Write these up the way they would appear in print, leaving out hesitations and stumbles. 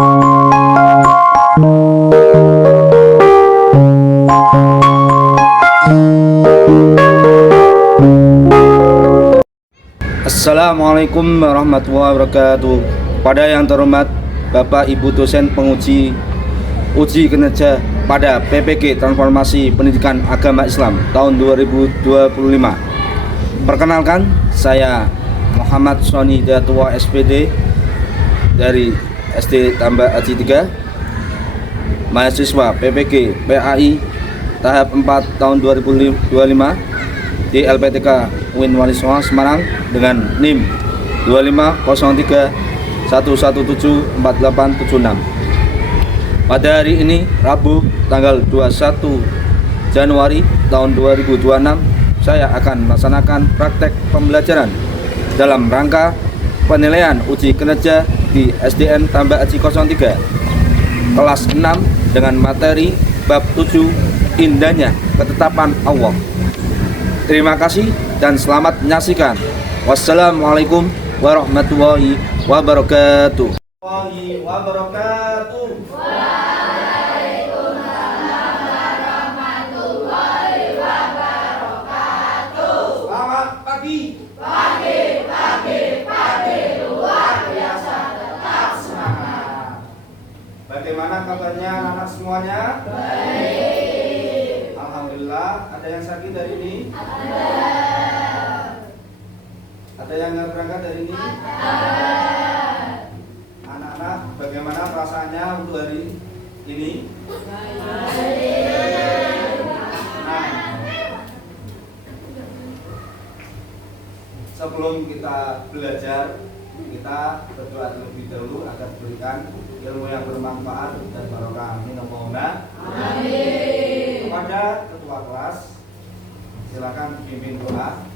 Assalamualaikum warahmatullahi wabarakatuh. Pada yang terhormat Bapak Ibu dosen penguji uji kinerja pada PPG Transformasi Pendidikan Agama Islam tahun 2025. Perkenalkan, saya Muhammad Soni Datua SPD dari SD Tambak Haji 3, mahasiswa PPG PAI tahap 4 tahun 2025 di LPTK UIN Wali Songo Semarang dengan NIM 2503117486. Pada hari ini Rabu tanggal 21 Januari tahun 2026, saya akan melaksanakan praktek pembelajaran dalam rangka penilaian uji kinerja di SDN Tambak Haji 03 kelas 6 dengan materi bab 7 indahnya ketetapan Allah. Terima kasih dan selamat menyaksikan. Wassalamualaikum warahmatullahi wabarakatuh. Selamat pagi. Pagi luar biasa, tetap semangat. Bagaimana kabarnya anak semuanya? Baik. Alhamdulillah. Ada yang sakit hari ini? Ada yang nggak berangkat hari ini? Anak-anak, bagaimana perasaannya untuk hari ini? Nah, sebelum kita belajar, kita berdoa terlebih dahulu agar diberikan ilmu yang bermanfaat dan barokah. Amin. Kepada ketua kelas, silakan pimpin doa.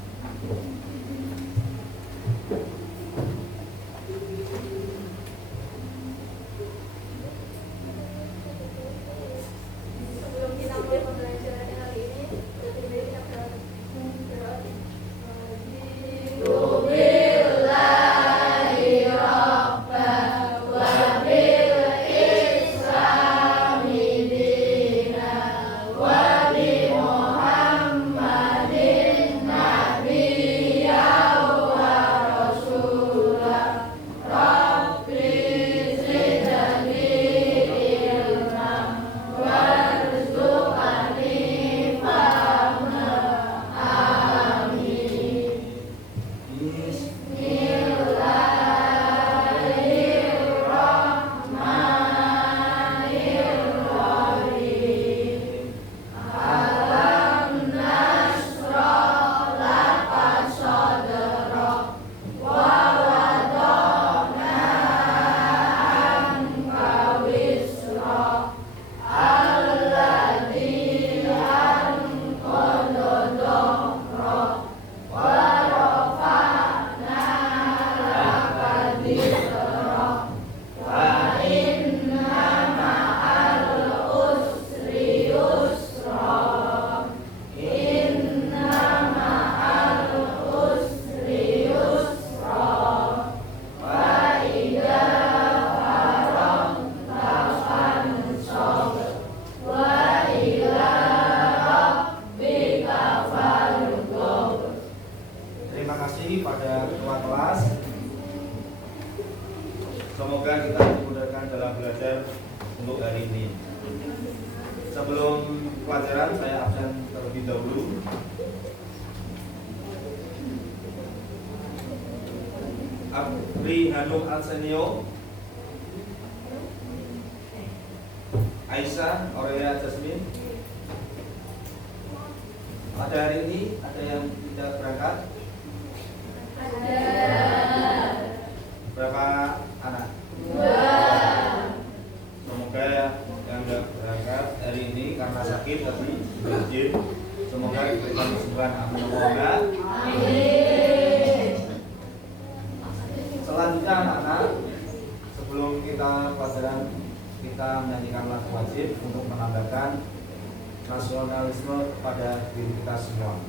Pada ketua kelas, semoga kita dimudahkan dalam belajar untuk hari ini. Sebelum pelajaran, saya absen terlebih dahulu. Apri Hanum Arsenio, Aisyah Aurelia Jasmine. Pada hari ini ada yang tidak berangkat? Berapa anak? 2. Semoga yang tidak berangkat hari ini karena sakit tapi berizin, semoga diberikan kesembuhan. Amin. Selanjutnya anak-anak, sebelum kita pelajaran, kita menyanyikan lagu wajib untuk menandakan nasionalisme kepada diri kita semua.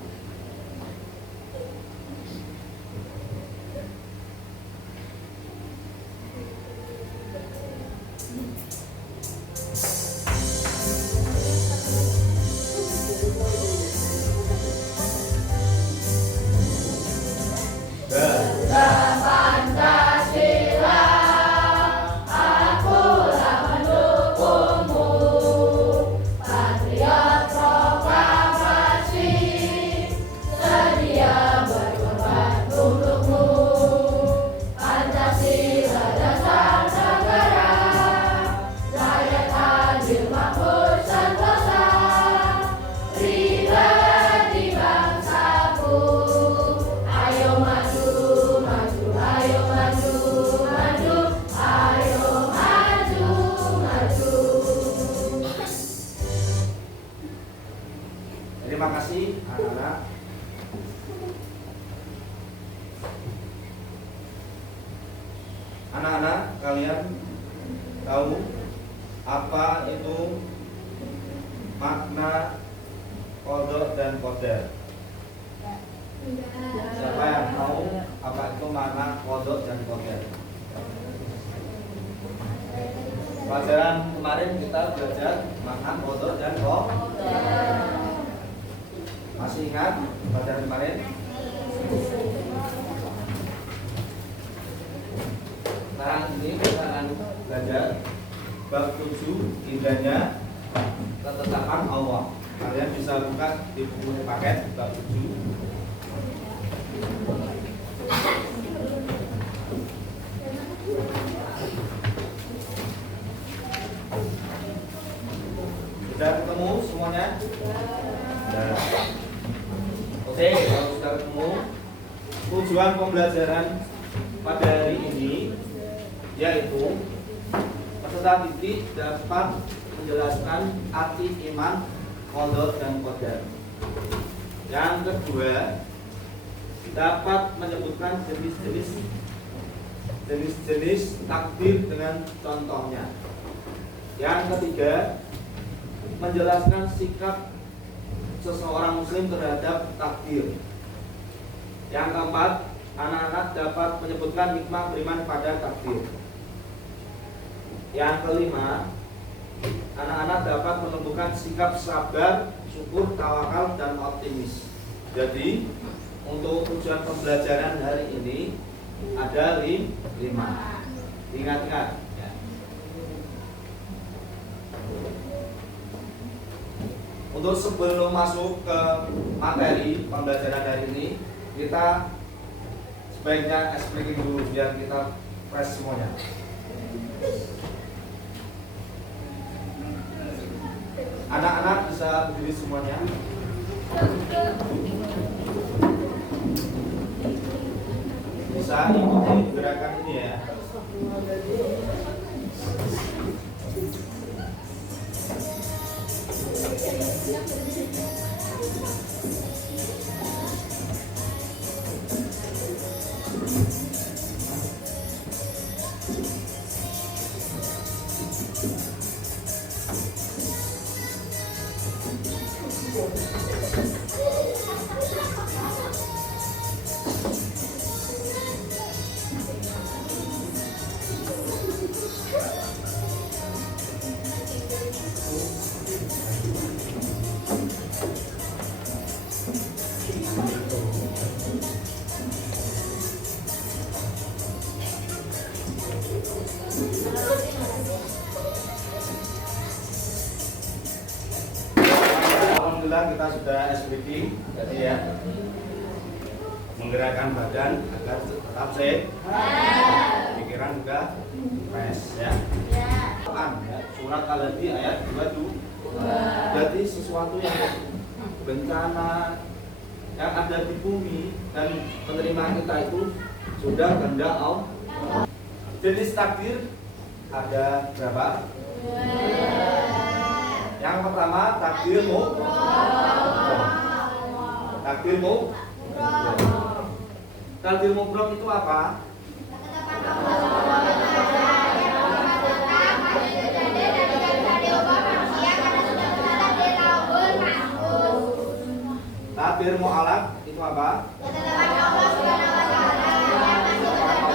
tahu apa itu makna qadha dan qadar? Siapa yang tahu apa itu makna qadha dan qadar? Pelajaran kemarin kita belajar makna qadha dan qadar. Masih ingat pelajaran kemarin? Sekarang ini kita akan belajar bab 7 indahnya ketetapan Allah. Kalian bisa buka di buku paket bab 7. Sudah ketemu semuanya? Sudah. Oke, kalau sudah ketemu, tujuan pembelajaran pada hari ini yaitu peserta didik dapat menjelaskan arti iman, qadha dan qadar. Yang kedua, dapat menyebutkan jenis-jenis takdir dengan contohnya. Yang ketiga, menjelaskan sikap seseorang muslim terhadap takdir. Yang keempat, anak-anak dapat menyebutkan hikmah beriman pada takdir. Yang kelima, anak-anak dapat menentukan sikap sabar, syukur, tawakal, dan optimis. Jadi, untuk tujuan pembelajaran hari ini ada 5. Ingat-ingat ya. Untuk sebelum masuk ke materi pembelajaran hari ini, kita sebaiknya explaining dulu biar kita fresh semuanya. Anak-anak bisa berdiri semuanya. Bisa ikuti gerakan ini ya. Alhamdulillah kita sudah SPD tadi ya, menggerakkan badan agar tetap sehat, pikiran juga fresh ya. Surat Al-Hadi ayat 22. Jadi sesuatu yang bencana yang ada di bumi dan penerimaan kita itu sudah kehendak Allah. Jenis takdir ada berapa? Yang pertama takdir mubrom. Takdir mubrom itu apa? Takdir mu'alaq itu apa?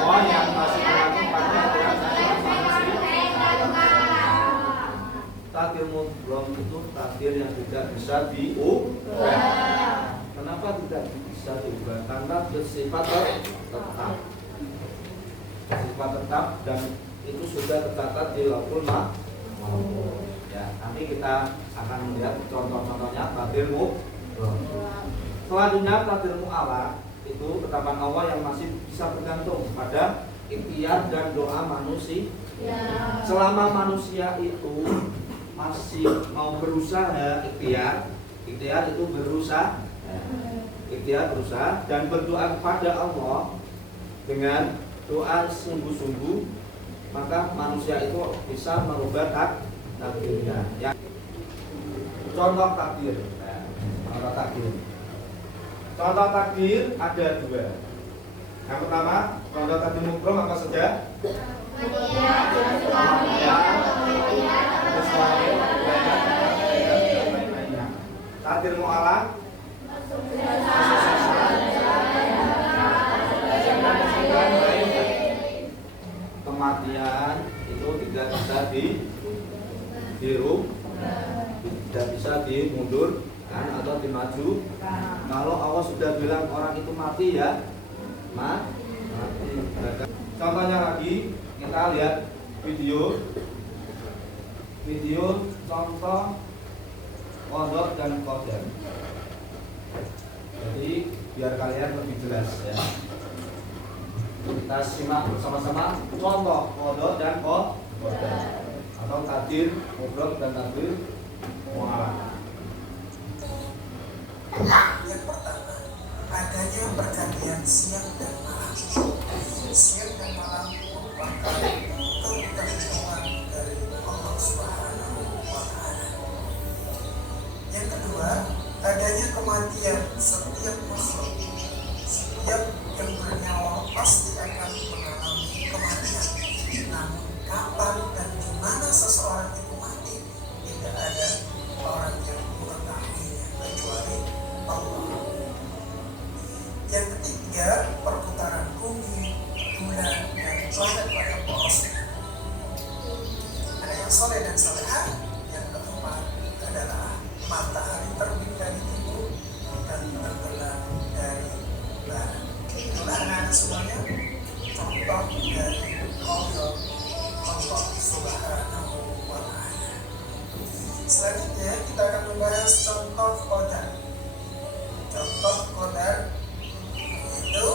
Allah yang masih bergantung pada takdir mubrom itu takdir yang tidak bisa diubah. Kenapa tidak bisa diubah? Karena bersifat tetap. Bersifat tetap dan itu sudah tercatat di Lauhul Mahfuz. Ya, nanti kita akan melihat contoh-contohnya takdir mubrom. Selanjutnya takdir mu'alaq itu ketetapan Allah yang masih bisa bergantung pada ikhtiar dan doa manusia. Selama manusia itu masih mau berusaha, ikhtiar itu berusaha dan berdoa kepada Allah dengan doa sungguh-sungguh, maka manusia itu bisa merubah takdirnya. Ya. Contoh takdir. Contoh takdir ada 2. Yang pertama, contoh takdir mubrom apa saja? Takdir mu'alaf kematian itu tidak bisa tidak bisa dimundurkan atau dimaju. Kalau Allah sudah bilang orang itu mati ya mati. Contohnya lagi kita lihat video contoh qadar dan qadar. Jadi biar kalian lebih jelas ya. Kita simak bersama-sama contoh qadar dan qadar atau takdir mutlak dan takdir mu'alaf. Yang pertama, adanya pergantian siang dan malam. Siang dan malam merupakan ketentuan dari Allah Subhanahu wa Ta'ala. Yang kedua, adanya kematian setiap makhluk. Setiap yang bernyawa pasti akan mengalami kematian. Namun kapan dan di mana seseorang itu mati, tidak ada orang yang mengetahuinya kecuali Allah. Yang ketiga, perputaran bumi, bulan, dan planet pada porosnya. Ada yang soleh dan soleha. Yang keempat adalah matahari terbit dari timur dan terbenam dari barat. Itulah anak-anak semuanya contoh dari Allah Subhanahu wa Ta'ala. Selanjutnya kita akan membahas contoh qadar. Contoh qadar itu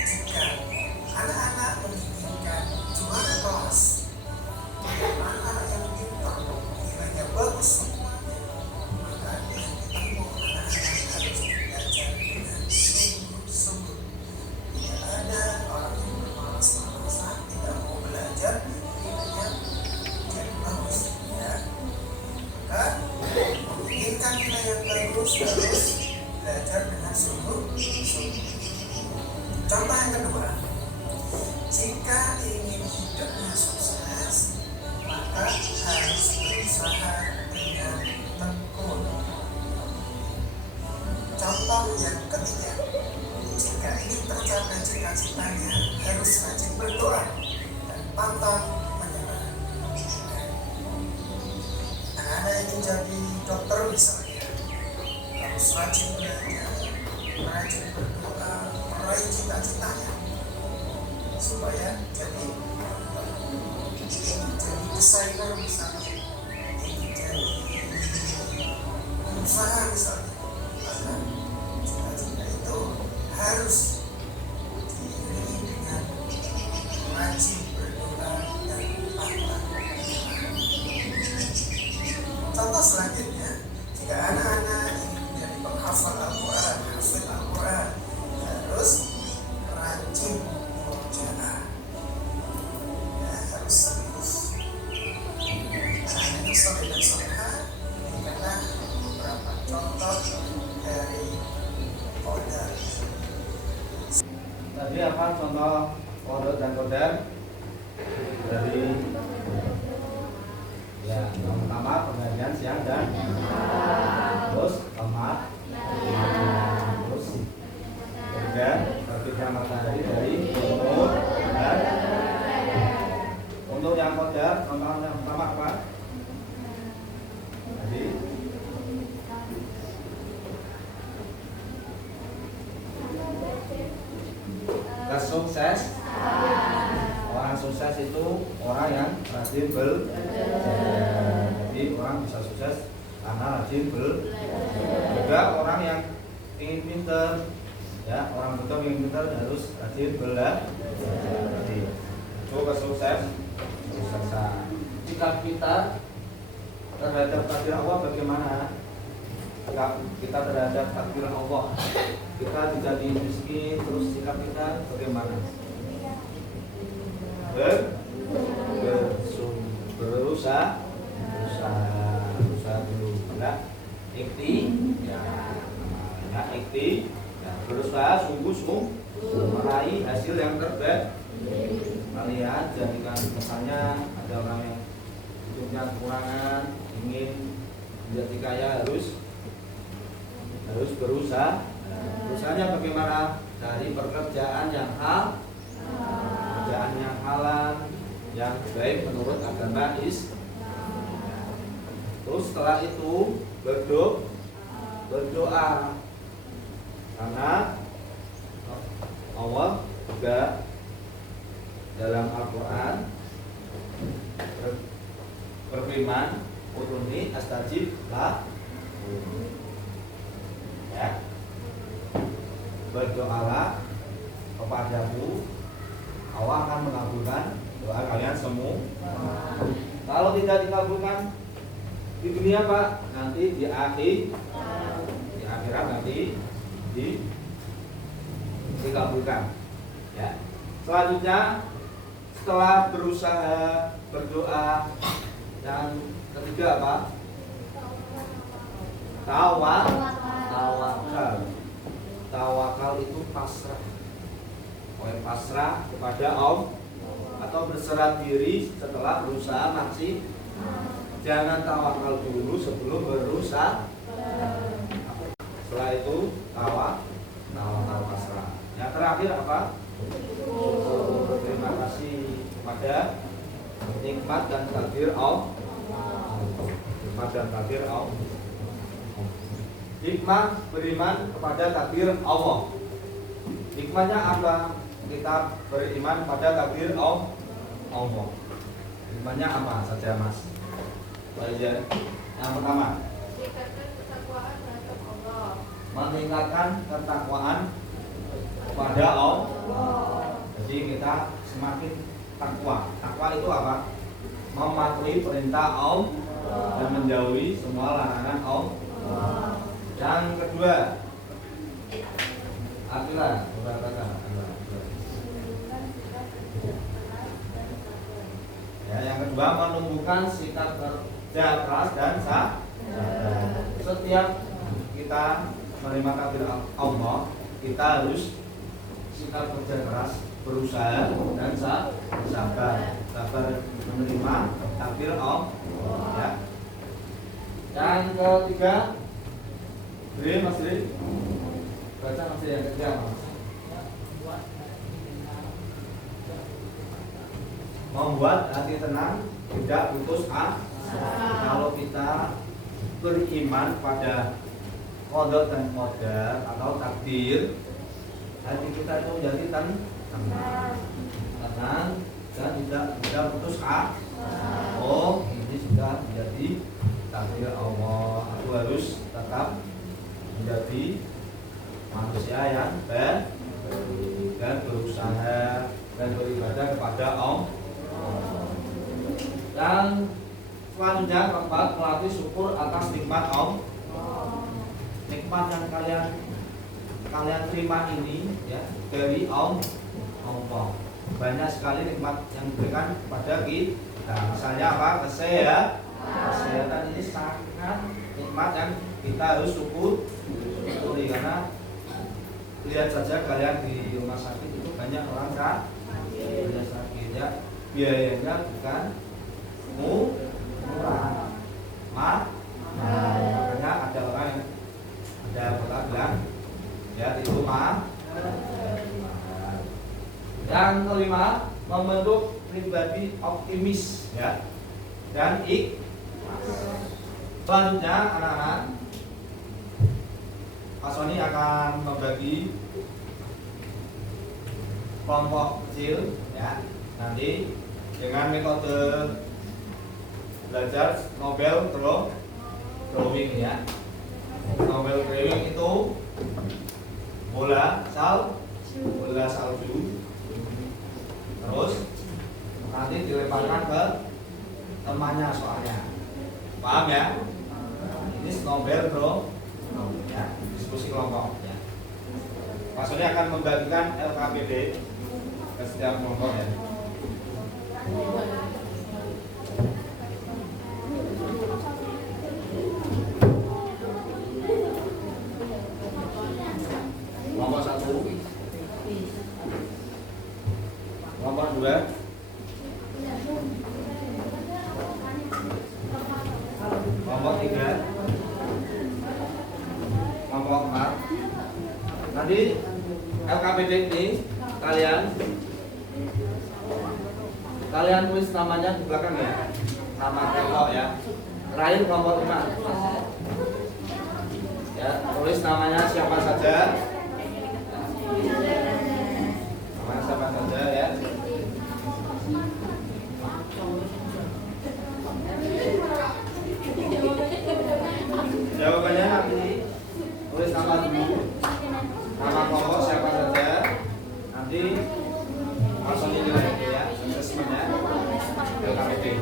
jika anak-anak menginginkan juara kelas, anak yang pintar, nilainya bagus, maka dengan itu anak-anak harus belajar dengan sungguh-sungguh. Tidak ada orang yang bermalas-malasan tidak mau belajar nilainya jadi bagus, ya. Maka menginginkan nilai yang bagus harus belajar dengan sungguh-sungguh. Contoh yang kedua, jika ingin hidupnya sukses, maka harus berusaha dengan tekun. Contoh yang ketiga, jika ingin tercapai cita-citanya, harus rajin berdoa dan pantang menyerah. Anak-anak ingin jadi dokter misalnya, harus rajin belajar, rajin berdoa, meraih cita-citanya supaya jadi desainer misalnya, ingin jadi pengusaha misalnya. Maka cita-cita itu harus diiringi dengan rajin berdoa dan pantang menyerah. Contoh selanjutnya, jika anak-anak ingin menjadi penghafal Al-Quran, hafid Al-Quran, harus rajin murojaah, ya, harus serius. Anak-anak yang soleh dan soleha, ini adalah beberapa contoh dari qadar. Tadi apa contoh qadar dan qadar? Dari ya, yang pertama pergantian siang dan terus terus ketiga terbitnya matahari dari timur dan untuk yang qadar contoh yang pertama apa? Tadi sukses. Orang sukses itu orang yang rajin belajar. Jadi orang bisa sukses karena rajin belajar. Juga orang yang ingin pintar, ya, orang betul ingin pintar harus rajin belajar. Jadi coba sukses. Sikap kita terhadap takdir Allah bagaimana? Sikap kita terhadap takdir Allah, kita dijadi miskin, terus sikap kita bagaimana? Berusaha dulu, enggak berusaha sungguh meraih hasil yang terbaik. kalian jadikan misalnya ada orang yang hidupnya kekurangan ingin menjadi kaya harus berusaha. Usahanya bagaimana? Cari pekerjaan yang pekerjaan yang halal, yang baik menurut agama Islam. Terus setelah itu berdoa karena Allah juga dalam Al-Quran berfirman ud'uni astajib lakum. Ya, berdoalah kepadaku, Allah akan mengabulkan doa kalian semua. Kalau tidak dikabulkan di dunia Pak, nanti di akhirat nanti dikabulkan. Ya. Selanjutnya setelah berusaha berdoa, yang ketiga apa? Tawakal. Tawakal itu pasrah. Pasrah kepada Allah atau berserah diri setelah berusaha masih. Jangan tawakal dulu sebelum berusaha. Setelah itu tawakal pasrah. Yang terakhir apa? Syukur, berterima kasih kepada nikmat dan takdir Allah. Nikmat dan takdir Allah. Hikmah beriman kepada takdir Allah. Hikmahnya apa? Kita beriman pada takdir Allah. Hikmahnya apa saja Mas? Belajar. Yang pertama, meningkatkan ketakwaan kepada Allah. Jadi kita semakin takwa. Takwa itu apa? Mematuhi perintah Allah dan menjauhi semua larangan Allah. Yang kedua, Akila, ya, yang kedua menumbuhkan sikap kerja keras dan sabar. Setiap kita menerima takdir Allah, kita harus sikap kerja keras, berusaha dan sabar menerima takdir Allah. Ya. Yang ketiga, Mas Dri, baca masih yang ketiga Mas. Membuat hati tenang, tidak putus asa. Kalau kita beriman pada qada dan qadar atau takdir, hati kita itu menjadi tenang dan tidak putus asa. Oh, ini sudah menjadi takdir Allah. Aku harus tetap menjadi manusia yang baik dan berusaha dan beribadah kepada Allah. Dan selanjutnya keempat, melatih syukur atas nikmat Allah. Nikmat yang kalian terima ini ya dari Allah. Banyak sekali nikmat yang diberikan kepada kita. Misalnya apa? Kesehatan ini sangat nikmat yang kita harus syukuri, karena lihat saja kalian di rumah sakit itu banyak orang sakit ya, biayanya bukan murah. Makanya ada orang yang bilang ya itu mahal. Yang kelima, membentuk pribadi optimis ya dan selanjutnya anak-anak, Pak Sony akan membagi kelompok kecil ya nanti dengan metode belajar Nobel drawing ya. Nobel drawing itu bola salju terus nanti dilemparkan ke temannya soalnya, paham ya? Ini Nobel ya, diskusi kelompok ya. Pak Sony akan membagikan LKPD ke setiap kelompok ya. Kelompok 1, kelompok 2, kelompok 3, kelompok 4. Nanti LKPD ini kalian tulis namanya di belakang ya, nama kelompok ya. Terakhir kelompok 5 ya, tulis namanya siapa saja, namanya siapa saja ya. Jawabannya nanti tulis nama dulu, nama kelompok siapa saja, nanti langsung dinilai ya, asesmennya LKPD.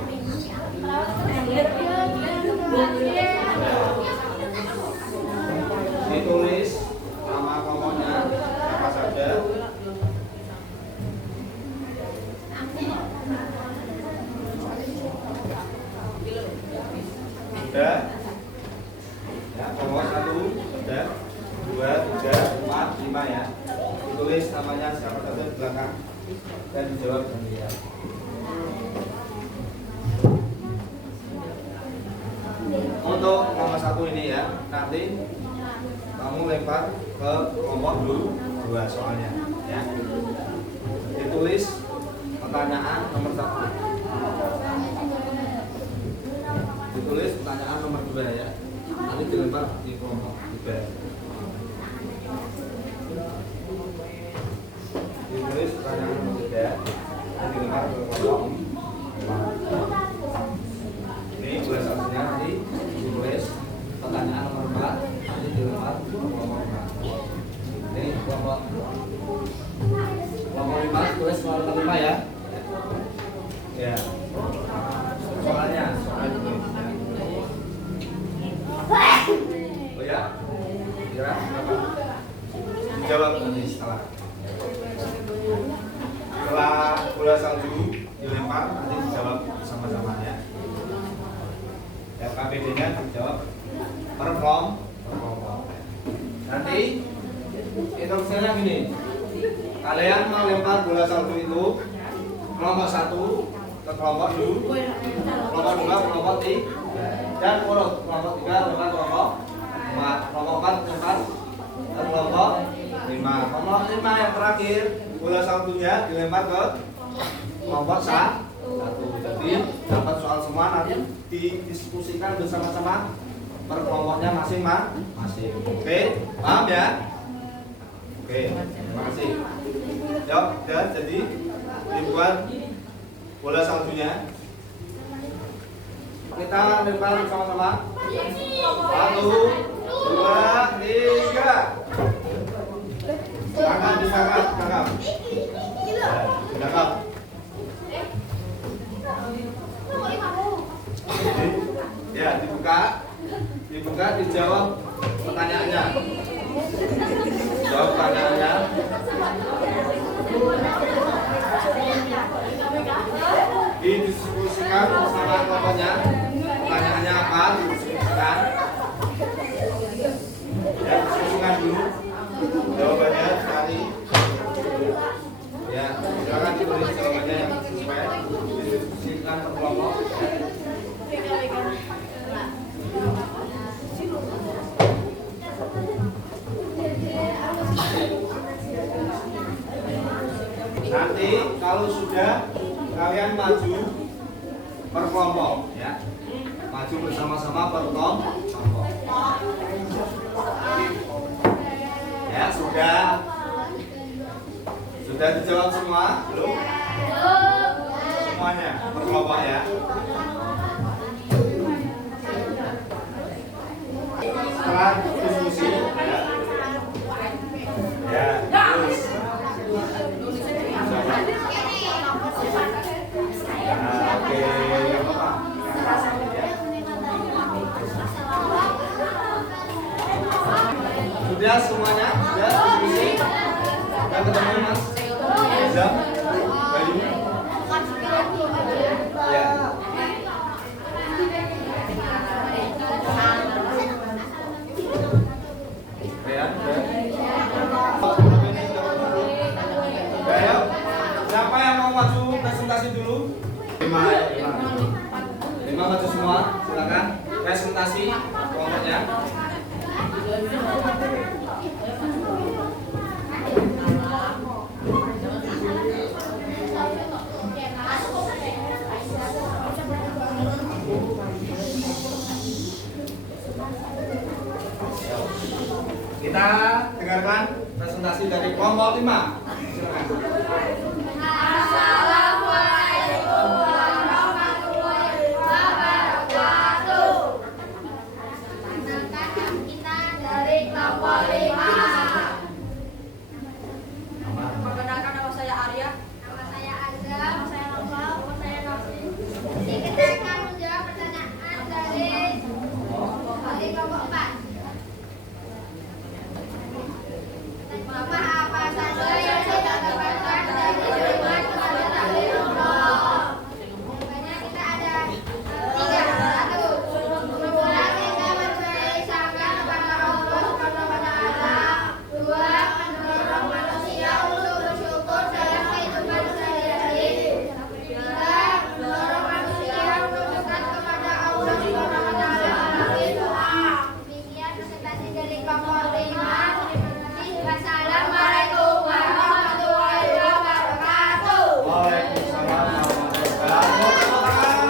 Ditulis nama kelompoknya siapa saja. Sudah ya, kelompok 1 sudah, 2, 3, 4, 5 ya. Ditulis namanya siapa saja di belakang dan dijawab dengan ya. Untuk nomor 1 ini ya, nanti kamu lempar ke kelompok dulu 2 soalnya ya. Ditulis pertanyaan nomor 1. Ditulis pertanyaan nomor 2 ya. Nanti dilempar di kelompok 3. Ditulis pertanyaan nomor 3. Nanti dilempar ke kelompok 4. Ini tulis hasilnya nanti ditulis pertanyaan nomor 4. Nanti dilempar ke kelompok 4. Ini kelompok 5 tulis soal kelima ya. Ya. Soalnya soal tulis ya. Oh ya, kira apa? Dijawab nanti setelah bola salju dilempar, nanti dijawab sama-sama ya. Ya, KPD-nya dijawab per kelompok. Nanti instruksinya gini, kalian melempar bola salju itu kelompok 1 ke kelompok 2, kelompok 2 kelompok 3, dan urut kelompok 3 lempar kelompok 4, kelompok 4 lempar ke kelompok 5. Kelompok 5 yang terakhir bola saljunya dilempar ke kelompok 1. Jadi dapat soal semua, nanti didiskusikan bersama-sama per kelompoknya masing-masing. Oke, paham ya? Oke, terima kasih. Yuk, ya, jadi dibuat bola saljunya. Kita lempar bersama-sama. 1, 2, 3. Tangkap. Ya, dibuka, dijawab pertanyaannya. Jawab pertanyaannya. Didiskusikan bersama kelompoknya. Pertanyaannya apa? Didiskusikan. Ya, diskusikan dulu. Jawabannya sekali. Ya, silakan ditulis jawabannya yang sesuai. Didiskusikan per kelompok. Nanti kalau sudah kalian maju per kelompok ya, maju bersama-sama per kelompok. Ya, sudah dijawab semua belum? Semuanya per kelompok ya. Setelah diskusi ya, terus oke, sudah semuanya, sudah diskusi, sudah ketemu Mas Zam, Bayu, ya. masuk semua, silakan presentasi kelompoknya. Kita dengarkan presentasi dari kelompok 5. Silakan. Assalamualaikum warahmatullahi wabarakatuh. Perkenalkan kita dari kelompok 5. Perkenalkan, nama saya Arya. Nama saya Azza. Nama saya Nova. Nama saya Nafsi. Kita akan menjawab pertanyaan dari kelompok 4. Mama, apa saja yang kita dapatkan dari beriman kepada takdir Allah? Jawabannya kita ada 3. 1. Memulai kita mencari sangka kepada Allah Subhanahu wa Ta'ala. 2. Mendorong manusia untuk bersyukur dalam kehidupan sehari-hari. 3. Mendorong manusia untuk dekat kepada Allah Subhanahu wa Ta'ala melalui doa. Demikian presentasi dari kelompok 5. Wassalamualaikum warahmatullahi wabarakatuh. Waalaikumsalam warahmatullahi.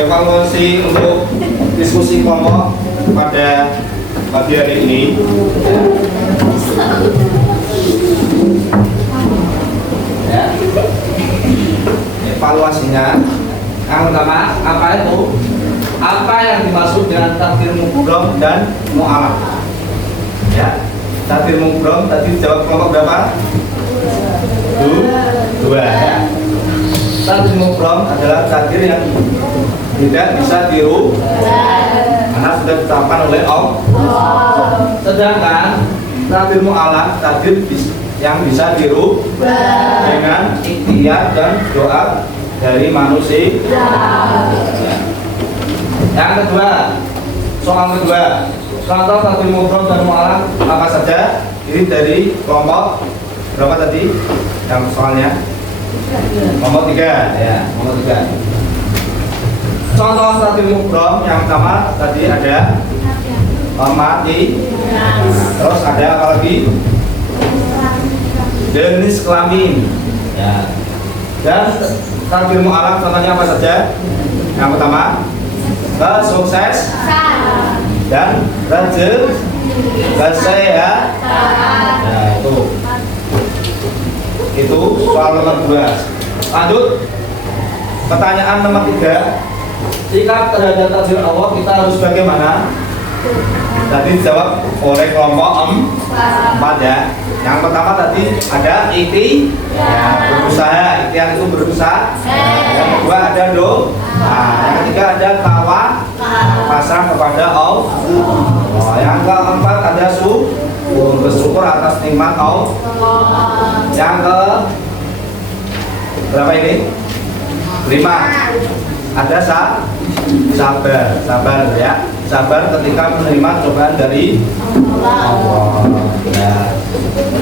Evaluasi untuk diskusi kelompok pada pagi hari ini. Ya. Evaluasinya yang pertama, apa itu? Apa yang dimaksud dengan takdir mubrom dan mu'alaf? Ya, takdir mubrom tadi jawab kelompok berapa? 2 ya. Takdir mubrom adalah takdir yang tidak bisa tiru karena sudah ditetapkan oleh Allah. Sedangkan takdir mu'alaf takdir yang bisa tiru dengan ikhtiar dan doa dari manusia. Ya. Yang kedua, soal kedua, contoh takdir mubrom dan mu'alaf apa saja? Ini dari kelompok berapa tadi? Yang soalnya kelompok 3 ya, kelompok 3. Contoh takdir mubrom yang pertama tadi ada mati. Terus ada apa lagi? Jenis kelamin. Ya. Dan takdir mu'alaf contohnya apa saja? Yang pertama sukses dan rezeki kesehatan. Nah, itu soal nomor 2. Lanjut pertanyaan nomor 3. Sikap terhadap takdir Allah kita harus bagaimana? Tadi dijawab oleh kelompok 4 ya. Yang pertama tadi ada berusaha, ikhtiar itu berusaha. Yang kedua ada yang ketiga ada pasrah kepada Allah. Yang keempat ada bersyukur atas nikmat Allah. Yang ke berapa ini? 5. Ada sabar ya. Sabar ketika menerima cobaan dari Allah. Ya.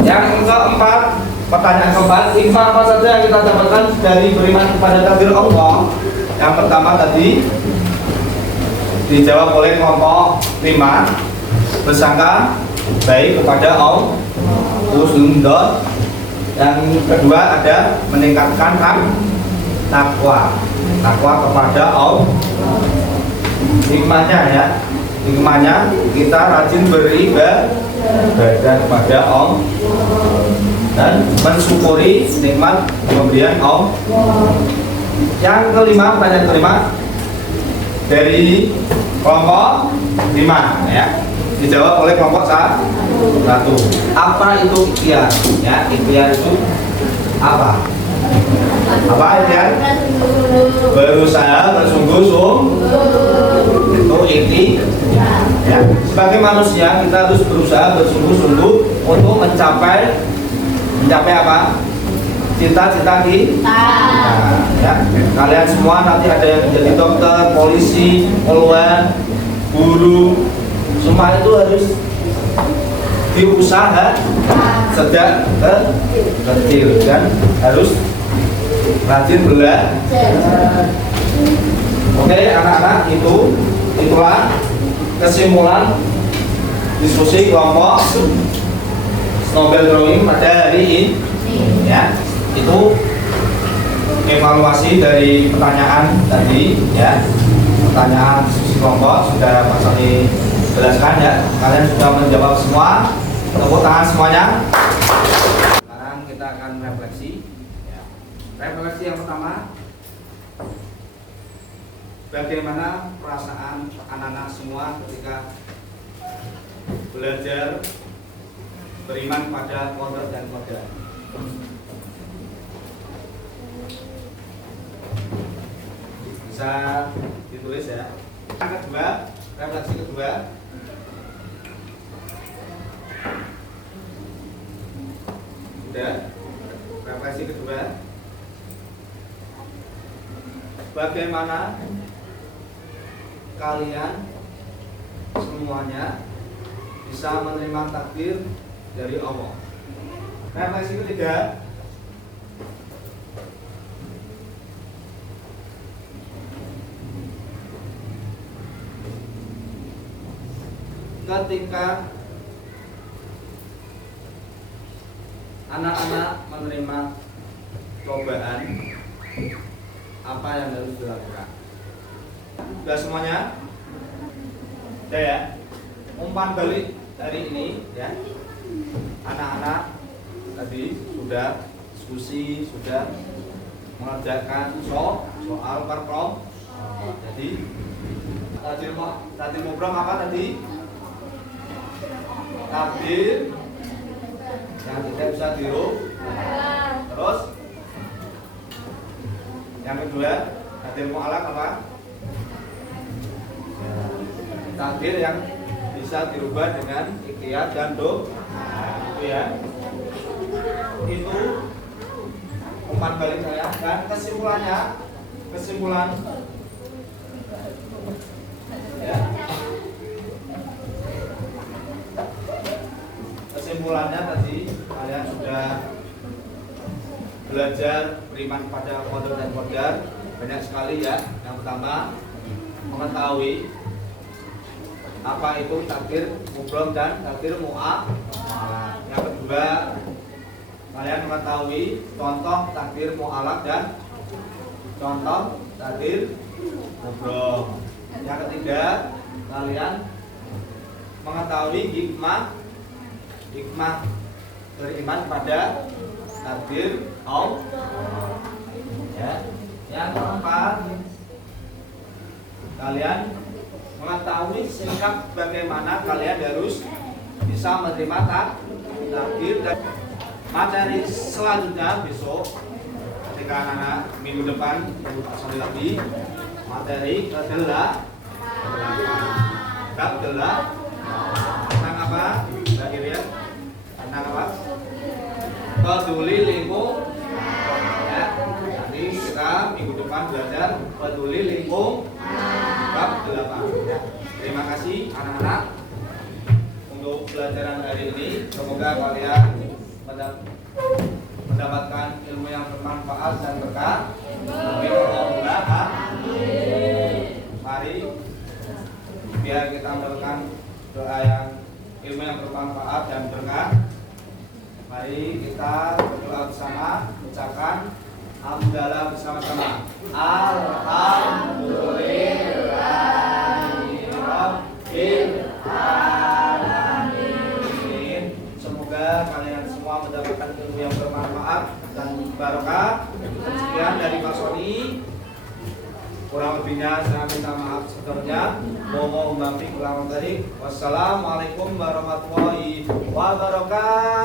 Yang keempat, pertanyaan keempat, hikmah apa saja yang kita dapatkan dari beriman kepada takdir Allah? Yang pertama tadi dijawab oleh kelompok 5, bersangka baik kepada Allah. Husnudon. Yang kedua ada meningkatkan takwa kepada Allah. Hikmahnya kita rajin beribadah kepada Allah dan mensyukuri nikmat pemberian Allah. Yang kelima, pertanyaan kelima dari kelompok 5 ya, dijawab oleh kelompok 1. Apa itu ikhtiar? Ya, ikhtiar itu apa? Apa ikhtiar? Berusaha bersungguh-sungguh. Itu ikhtiar. Ya, sebagai manusia kita harus berusaha bersungguh-sungguh untuk mencapai apa? Cita-cita kita. Ya, kalian semua nanti ada yang menjadi dokter, polisi, poluan, guru, semua itu harus diusaha sejak kecil dan harus rajin belajar. Oke anak-anak, itulah kesimpulan diskusi kelompok Snowball Drawing pada hari ini. Ya, itu evaluasi dari pertanyaan tadi ya. Pertanyaan diskusi kelompok sudah Pak Sony jelaskan ya. Kalian sudah menjawab semua. Tepuk tangan semuanya. Sekarang kita akan refleksi. Ya. Refleksi yang pertama, bagaimana perasaan anak-anak semua ketika belajar beriman pada qadar dan qadar? Bisa ditulis ya. Yang kedua, refleksi kedua, sudah. Refleksi kedua, bagaimana kalian semuanya bisa menerima takdir dari Allah? Refleksi ketiga, ketika anak-anak menerima cobaan, apa yang harus dilakukan? Sudah semuanya? Sudah ya? Umpan balik hari ini ya. Anak-anak tadi sudah diskusi, sudah mengerjakan soal per kelompok. Jadi tadi ngobrol apa tadi? Takdir yang tidak bisa dirubah. Terus yang kedua, takdir mu'alaq apa? Takdir yang bisa dirubah dengan ikhtiar dan doa. Itu ya. Itu umpan balik saya dan kesimpulan ya. Kesimpulannya tadi kalian sudah belajar beriman pada qadar dan qadar banyak sekali ya. Yang pertama, mengetahui apa itu takdir mubrom dan takdir mu'alaq. Yang kedua, kalian mengetahui contoh takdir mu'alaq dan contoh takdir mubrom. Yang ketiga, kalian mengetahui hikmah beriman pada takdir Allah. Ya. Yang keempat, kalian mengetahui sikap bagaimana kalian harus bisa menerima takdir. Dan materi selanjutnya besok ketika anak-anak minggu depan sampai lagi materi adalah tentang apa? Bagi dia tentang apa? Peduli lingkungan. Ya, nanti kita minggu depan belajar peduli lingkungan bab 8. Ya. Terima kasih anak-anak untuk pelajaran hari ini. Semoga kalian mendapatkan ilmu yang bermanfaat dan berkah. Mari biar kita mendapatkan doa yang ilmu yang bermanfaat dan berkah. Mari kita berdoa bersama, ucapkan alhamdulillah bersama-sama. Alhamdulillahirabbil alamin. Semoga kalian semua mendapatkan ilmu yang bermanfaat dan barokah. Sekian dari Pak Sony. Kurang lebihnya saya minta maaf sebelumnya. Mohon maaf kurang lebih. Wassalamualaikum warahmatullahi wabarakatuh.